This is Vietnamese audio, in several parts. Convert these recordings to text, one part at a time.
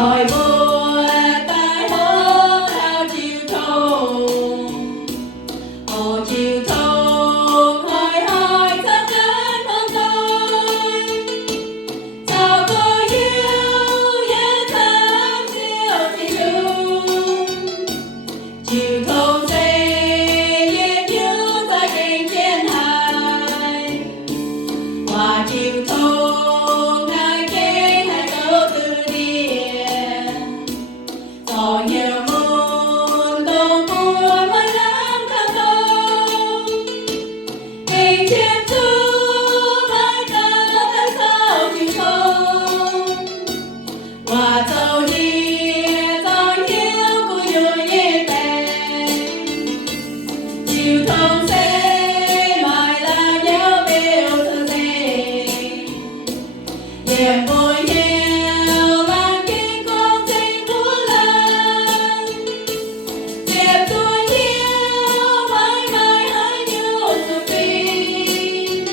Thời mưa tay hứa theo chiều thu, hồ chiều thu hơi hơi thắp đến hương tôi. Chào tôi yêu dễ thắm siêu chỉ đường, chiều thu sẽ yên như ta kinh trên hải. Và chiều thu nơi kia hãy câu từ điển, gió nhiều muôn đông mùa mới nắng khăn đông. Hình chiêm thu mãi ta đã sao chiều không, và dẫu đi dẫu hiếu của yêu nhẹ tên. Chiều thông sẽ mãi là nhớ yêu thương tình. Niềm vui nhiều là kinh con tình của lần. Niềm tôi nhiều mãi mãi hãy như sự tình.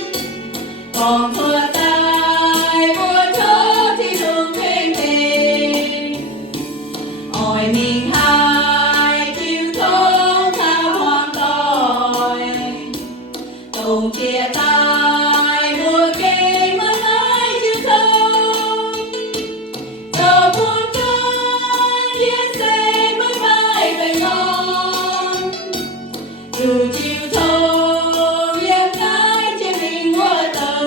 Còn thua tay buồn chớ thì đừng khinh tình. Ôi mình hai chiều thông tha hoàn tội. Cùng chia tay buồn kinh mãi mãi chiều thông. Giờ buồn cơn yên sẽ mãi mãi về ngon. Dù chiều thông yên cái trên mình mùa tàu.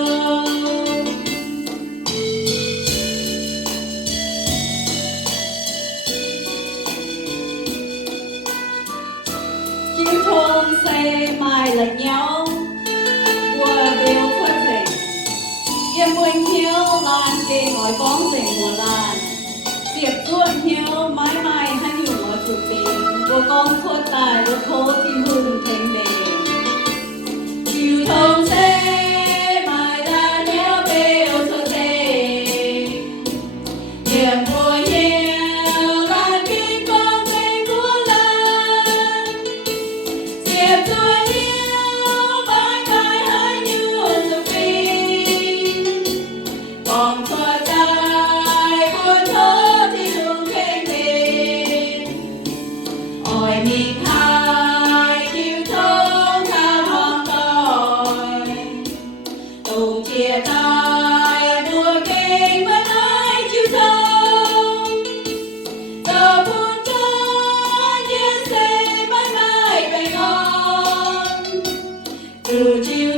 Chiều thông sẽ mãi lệch nhau, mùa đều khuất dịch. Em quên hiếu lan kê ngói bóng rể mùa lan. Diệp tuôn hiếu mãi mãi hãy hiểu ở chủ tình. Của con khuất tài của thố tim hương thành đề. Chiều thông sẽ mãi là nhớ về yêu thương tình. Niềm vui nhiều lan kinh con tình của lần. Diệp tuôn hiếu mãi mãi hãy như sự tình. Còn thua tay buồn thơ thì đừng khinh tình. Ôi mình hai chiều thông tha hoàn tội. Cùng chia tay buồn kinh mãi mãi chiều thông. Giờ buồn cơn yên sẽ mãi mãi về ngon. Từ chiều